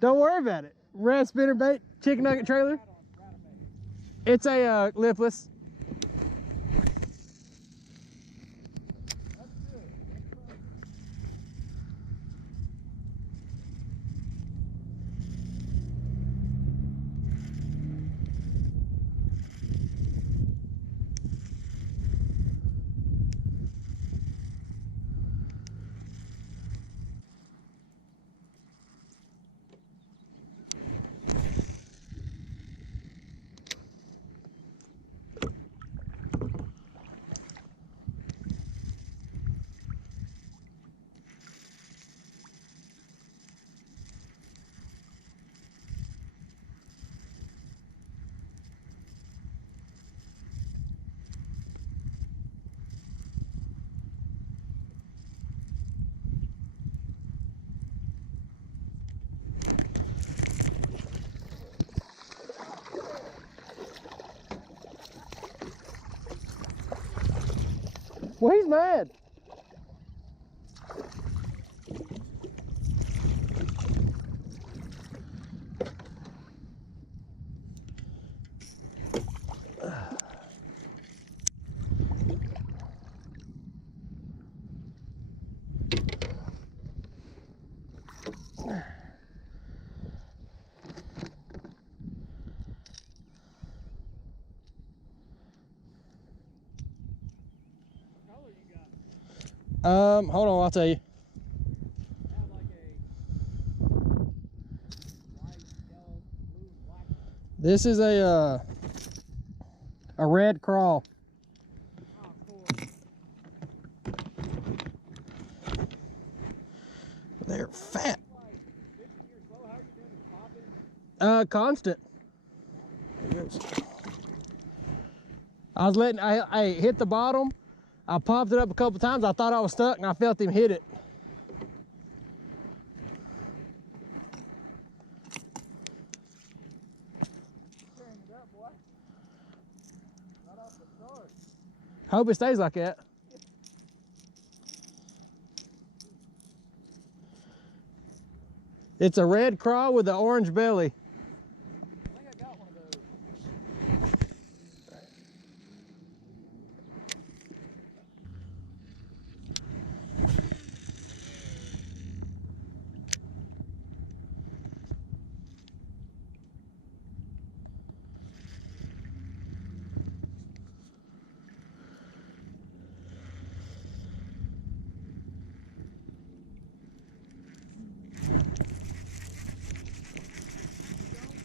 Don't worry about it. Red spinnerbait, chicken nugget trailer. It's a lipless. Well, he's mad. Hold on, I'll tell you. This is a red crawl. Oh, cool. They're fat. Like 15 years slow, how are you doing this popping? Constant. I was letting, I hit the bottom. I popped it up a couple times. I thought I was stuck and I felt him hit it. Tearing it up, boy. Right off the start. Hope it stays like that. It's a red craw with an orange belly. I think I got one of those.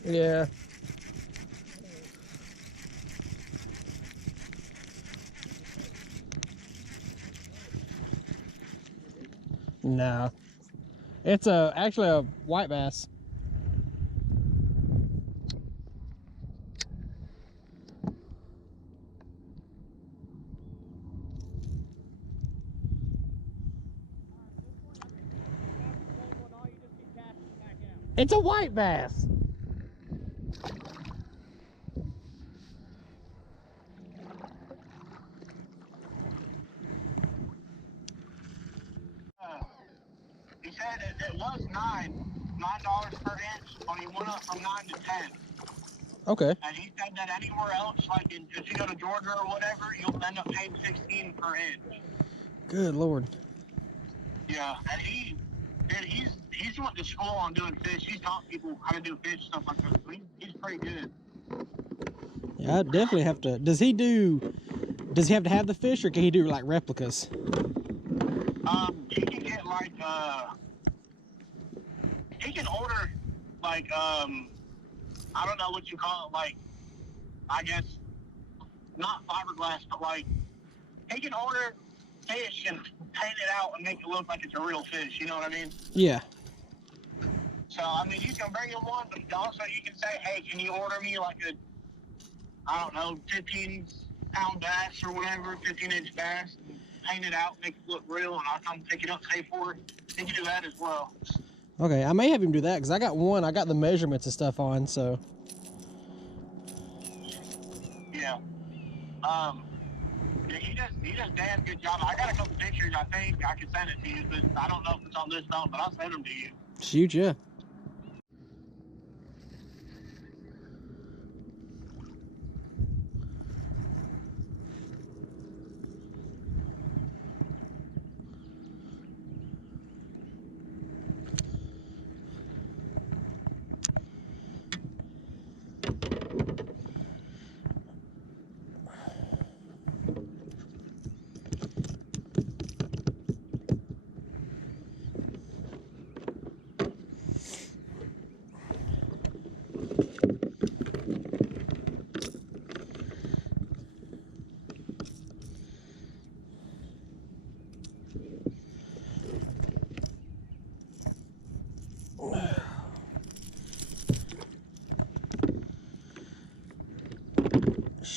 Yeah. No. It's actually a white bass. It's a white bass. He said it was $9 per inch, but he went up from 9 to 10. Okay. And he said that anywhere else, like if you go to Georgia or whatever, you'll end up paying 16 per inch. Good Lord. Yeah, and he's went to school on doing fish. He's taught people how to do fish, stuff like that. So he's pretty good. Yeah, I definitely have to. Does he have to have the fish, or can he do like replicas? He can get like he can order like I don't know what you call it, like I guess not fiberglass, but like he can order fish and paint it out and make it look like it's a real fish. You know what I mean? Yeah. So I mean, you can bring him one, but also you can say, hey, can you order me like a, I don't know, 15-pound bass or whatever, 15-inch bass, and paint it out, make it look real, and I'll come pick it up, pay for it. You can do that as well. Okay, I may have him do that because I got one. I got the measurements and stuff on, so. Yeah. Yeah, he does damn good job. I got a couple pictures. I think I can send it to you, but I don't know if it's on this phone, but I'll send them to you. Shoot, yeah.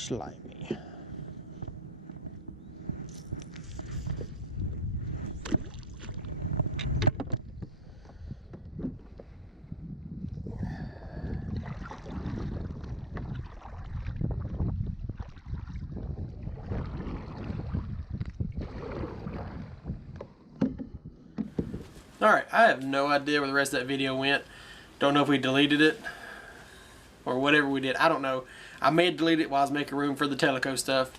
slimy. Alright, I have no idea where the rest of that video went. Don't know if we deleted it or whatever we did. I don't know. I may delete it while I was making room for the Teleco stuff.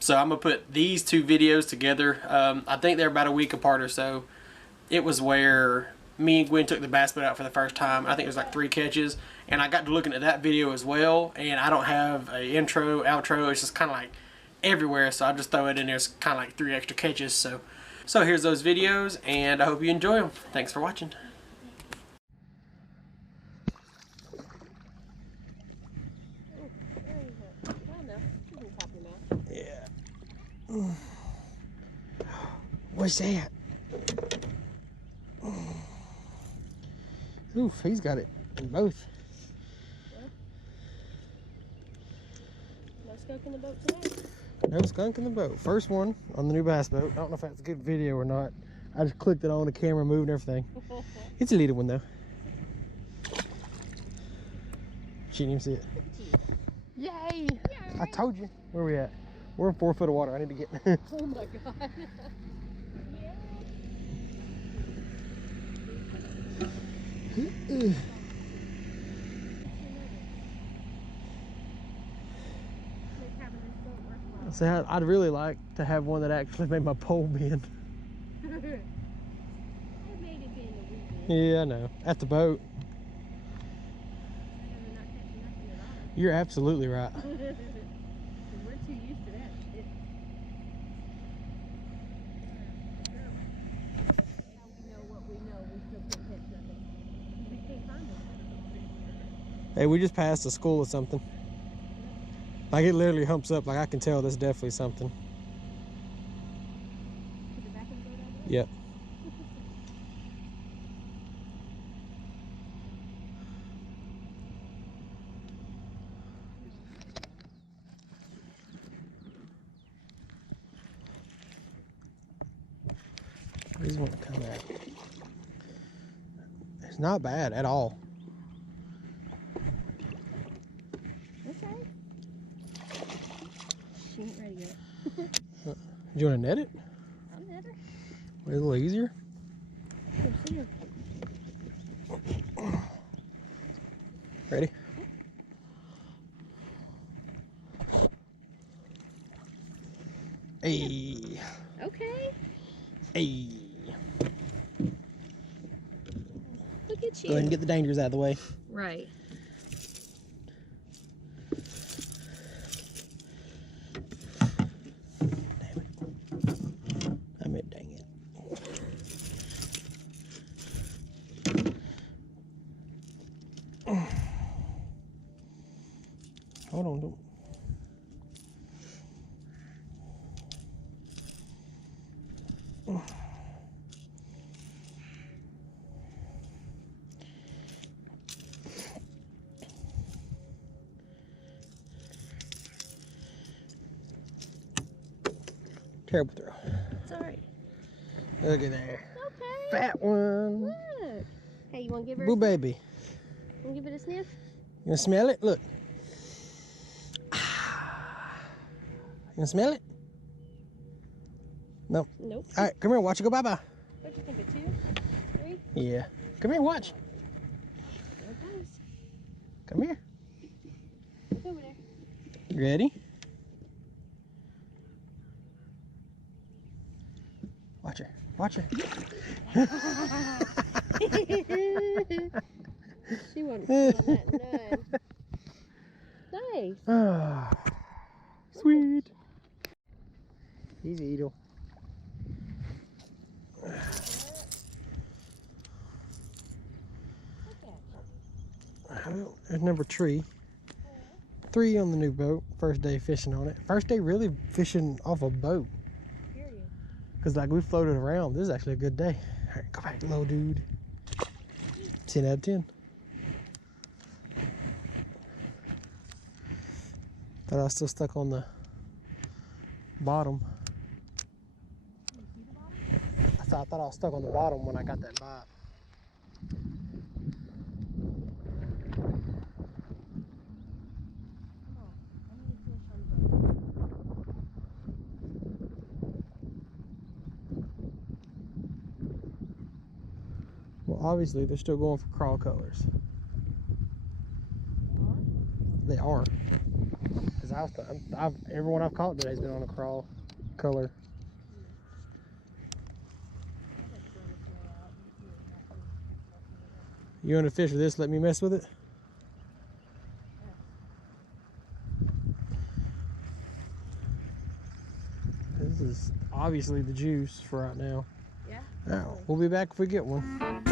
So I'm going to put these two videos together. I think they're about a week apart or so. It was where me and Gwen took the bass boat out for the first time. I think it was like 3 catches. And I got to looking at that video as well. And I don't have an intro, outro. It's just kind of like everywhere. So I just throw it in there. It's kind of like 3 extra catches. So here's those videos. And I hope you enjoy them. Thanks for watching. Yeah. What's that? Oof, he's got it in both. No skunk in the boat today? No skunk in the boat. First one on the new bass boat. I don't know if that's a good video or not. I just clicked it on the camera, moved and everything. It's a little one though. She didn't even see it. Yay! I told you. Where are we at? We're in 4 foot of water. I need to get. Oh my god. See, I'd really like to have one that actually made my pole bend. Yeah, I know. At the boat. You're absolutely right. We're too used to that shit. How we know what we know, we still can't catch nothing. We can't find them. Hey, we just passed a school or something. Like it literally humps up. Like I can tell that's definitely something. To the back of the boat out there? Yep. These want to come out. It's not bad at all. Okay. She ain't ready yet. Do you want to net it? I'll net her. A little easier? Come see her. Ready? Hey. Okay. Hey. Look at you. Go ahead and get the dangers out of the way. Right. Damn it. I meant dang it. Hold on, don't. Terrible throw. It's alright. Look at there. Okay. Fat one. Look. Hey, you want to give her Boo a sniff? baby. Want to give it a sniff? You gonna smell it? Look. You gonna smell it? No. Nope. All right, come here. Watch it go bye-bye. What do you think, a 2? 3? Yeah. Come here, watch. There it goes. Come here. Look over there. You ready? Watch her. Watch her. She wasn't feeling that none. Nice. Ah, sweet. Easy, Edel. There's number 3. 3 on the new boat. First day fishing on it. First day really fishing off a boat. Period. Because like we floated around. This is actually a good day. All right, go back, little dude. 10 out of 10. Thought I was still stuck on the bottom. You see the bottom? I thought I was stuck on the bottom when I got that bite. Come on. I need a fish on the boat. Well, obviously they're still going for crawl colors. They are. Cause everyone I've caught today has been on a crawl color. You want to fish with this? Let me mess with it. This is obviously the juice for right now. Yeah. Now, we'll be back if we get one.